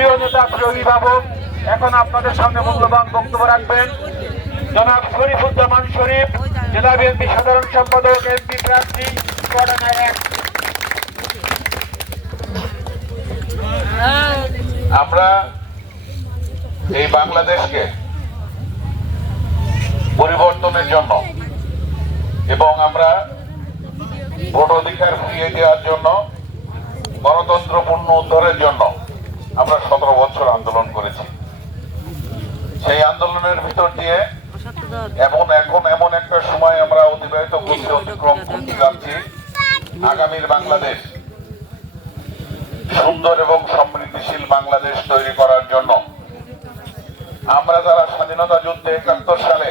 প্রিয় নেতা, প্রিয় অভিভাবক, এখন আপনাদের সামনে মূল্যবান বক্তব্য রাখবেন। জনাব শরীফুজ্জামান শরীফ, জেলা বিএনপি সাধারণ সম্পাদক, এমপি প্রার্থী আমরা এই বাংলাদেশকে পরিবর্তনের জন্য এবং আমরা ভোট অধিকার ফিরিয়ে দেওয়ার জন্য গণতন্ত্র পূর্ণ উদ্ধারের জন্য আমরা সতেরো বছর আন্দোলন করেছি। সেই আন্দোলনের ভিতর দিয়ে এমন এখন এমন একটা সময় আমরা অতিবাহিত করতে অতিক্রম করতে যাচ্ছি। আগামীর বাংলাদেশ সুন্দর এবং সমৃদ্ধিশীল বাংলাদেশ তৈরি করার জন্য আমরা যারা স্বাধীনতা যুদ্ধে একাত্তর সালে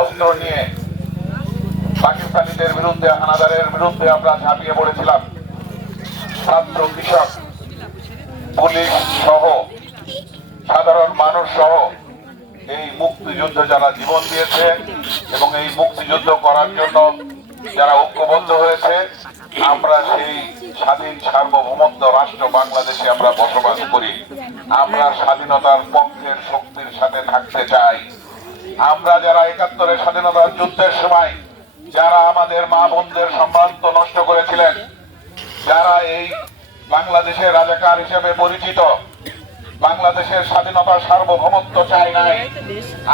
অস্ত্র নিয়ে পাকিস্তানিদের বিরুদ্ধে, হানাদারের বিরুদ্ধে আমরা ঝাঁপিয়ে পড়েছিলাম, ছাত্র কৃষক পুলিশ সহ, সাধারণ মানুষ সহ এই মুক্তিযুদ্ধ যারা জীবন দিয়েছে এবং এই মুক্তিযুদ্ধ করার জন্য যারা ঐক্যবদ্ধ হয়েছে, আমরা সেই স্বাধীন সার্বভৌমত্ব রাষ্ট্র বাংলাদেশে আমরা বসবাস করি। আমরা স্বাধীনতার পক্ষের শক্তির সাথে থাকতে চাই। আমরা যারা একাত্তরের স্বাধীনতার যুদ্ধের সময় যারা আমাদের মা বোনদের সম্ভ্রান্ত নষ্ট করেছিলেন, যারা এই বাংলাদেশের রাজাকার হিসেবে পরিচিত। বাংলাদেশের স্বাধীনতা সার্বভৌমত্ব চায় নাই।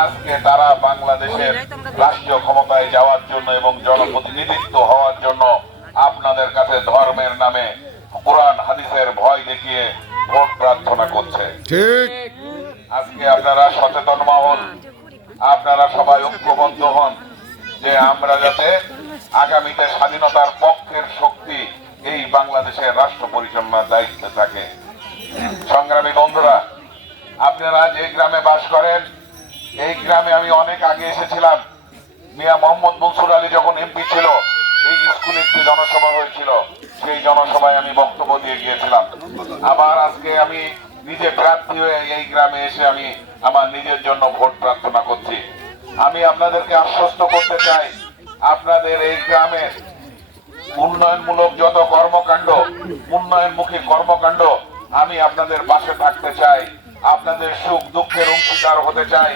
আজকে তারা বাংলাদেশের রাষ্ট্রীয় ক্ষমতায় যাওয়ার জন্য এবং জনপ্রতিনিধিত্ব হওয়ার জন্য আপনাদের কাছে ধর্মের নামে কোরআন হাদিসের ভয় দেখিয়ে ভোট প্রার্থনা করছে। ঠিক। আজকে আপনারা সচেতন মহল আপনারা সবাই ঐক্যবদ্ধ হন যে আমরা যাতে আগামীতে স্বাধীনতার পক্ষের শক্তি এই বাংলাদেশের রাষ্ট্র পরিচালনার দায়িত্বে থাকে। সংগ্রামী বন্ধুরা, আপনারা যে গ্রামে বাস করেন, এই গ্রামে আমি অনেক আগে এসেছিলাম। মিয়া মোহাম্মদ মনসুর আলী যখন এমপি ছিল, এই স্কুলে একটি জনসভা হয়েছিল। সেই জনসভায় আমি বক্তব্য দিয়ে গিয়েছিলাম। আবার আজকে আমি নিজে প্রার্থী হয়ে এই গ্রামে এসে আমি আমার নিজের জন্য ভোট প্রার্থনা করছি। আমি আপনাদেরকে আশ্বস্ত করতে চাই, আপনাদের এই গ্রামের উন্নয়নমূলক যত কর্মকাণ্ড, উন্নয়নমুখী কর্মকাণ্ড, আমি আপনাদের পাশে থাকতে চাই। আপনাদের সুখ দুঃখের অংশীদার হতে চাই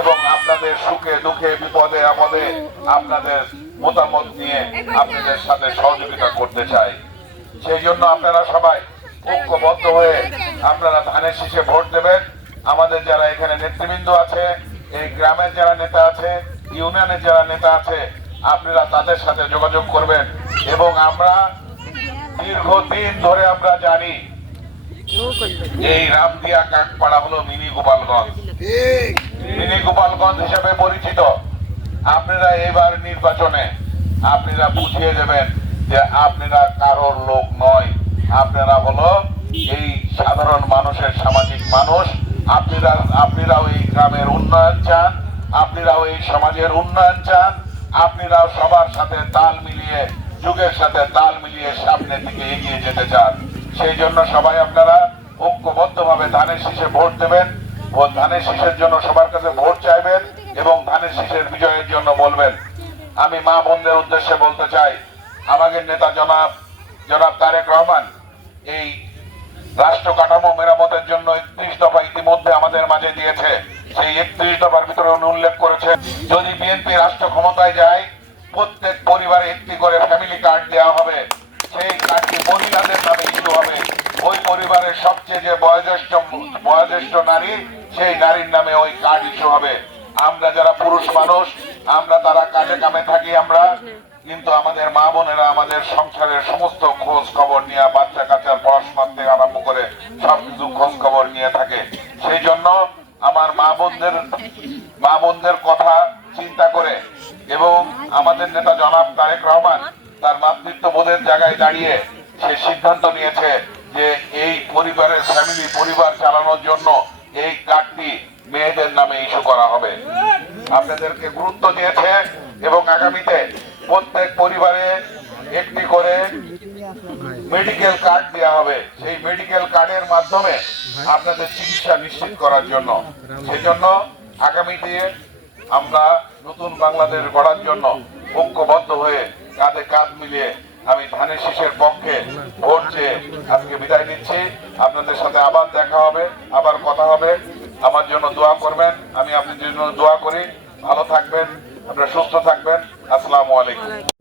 এবং আপনাদের সুখে দুঃখে বিপদে আপদে আপনাদের মতামত নিয়ে আপনাদের সাথে সহযোগিতা করতে চাই। সেই জন্য আপনারা সবাই ঐক্যবদ্ধ হয়ে আপনারা ধানের শীষে ভোট দেবেন। আমাদের যারা এখানে নেতৃবৃন্দ আছে, এই গ্রামের যারা নেতা আছে, ইউনিয়নের যারা নেতা আছে, আপনারা তাদের সাথে যোগাযোগ করবেন। এবং আমরা দীর্ঘদিন ধরে আমরা জানি এই রামদিয়া কাকপাড়া হলো মিনি গোপালগঞ্জ। মিনি গোপালগঞ্জ হিসেবে পরিচিত। আপনারা এবার নির্বাচনে আপনারা বুঝিয়ে দেবেন যে আপনারা কারোর লোক নয়। আপনারা হলো এই সাধারণ মানুষের সামাজিক মানুষ। আপনারা আপনারাও এই গ্রামের উন্নয়ন চান। আপনারাও এই সমাজের উন্নয়ন চান। আপনারাও সবার সাথে তাল মিলিয়ে যুগের সাথে তাল মিলিয়ে সামনের দিকে এগিয়ে যেতে চান। সেই জন্য সবাই আপনারা ঐক্যবদ্ধভাবে ধানের শীষে ভোট দেবেন ও ধানের শীষের জন্য সবার কাছে ভোট চাইবেন এবং ধানের শীষের বিজয়ের জন্য বলবেন। আমি মা বোনদের উদ্দেশ্যে বলতে চাই, আমাদের নেতা জনাব জনাব তারেক রহমান, এই রাষ্ট্র কাঠামো মেরামতের জন্য একত্রিশ দফা ইতিমধ্যে আমাদের মাঝে দিয়েছে। সেই একত্রিশ দফার ভিতরে উনি উল্লেখ করেছে যদি বিএনপি রাষ্ট্র ক্ষমতায় যায় প্রত্যেক পরিবারে একটি করে ফ্যামিলি কার্ড দেওয়া হবে সেই কার্ডটি মহিলাদের নামে ইস্যু হবে ওই পরিবারের সবচেয়ে যে বয়োজ্যেষ্ঠ বয়োজ্যেষ্ঠ নারী, সেই নারীর নামে ওই কার্ড ইস্যু হবে। আমরা যারা পুরুষ মানুষ, আমরা তারা কাজে কামে থাকি আমরা। কিন্তু আমাদের মা বোনেরা আমাদের সংসারের সমস্ত খোঁজ খবর নিয়ে, বাচ্চা কাচ্চার পড়াশোনার থেকে আরম্ভ করে সবকিছু খোঁজ খবর নিয়ে থাকে। সেই জন্য আমার মা বোনদের মা বোনদের কথা চিন্তা করে এবং আমাদের নেতা জনাব তারেক রহমান তার মাতৃত্ব বোধের জায়গায় দাঁড়িয়ে সে সিদ্ধান্ত নিয়েছে যে এই পরিবারের ফ্যামিলি পরিবার চালানোর জন্য এই কার্ডটি মেয়েদের নামে ইস্যু করা হবে। আপনাদেরকে গুরুত্ব দিয়েছে এবং আগামীতে প্রত্যেক পরিবারে একটি করে মেডিকেল কার্ড দেওয়া হবে। সেই মেডিকেল কার্ডের মাধ্যমে আপনাদের চিকিৎসা নিশ্চিত করার জন্য। সেজন্য আগামীতে আমরা নতুন বাংলাদেশ গড়ার জন্য ঐক্যবদ্ধ হয়ে কাঁধে কাঁধ মিলিয়ে আমি ধানের শীষের পক্ষে ভোট চেয়ে আজকে বিদায় নিচ্ছি। আপনাদের সাথে আবার দেখা হবে, আবার কথা হবে। আমার জন্য দোয়া করবেন, আমি আপনাদের জন্য দোয়া করি। ভালো থাকবেন, আপনারা সুস্থ থাকবেন। আসসালামু আলাইকুম।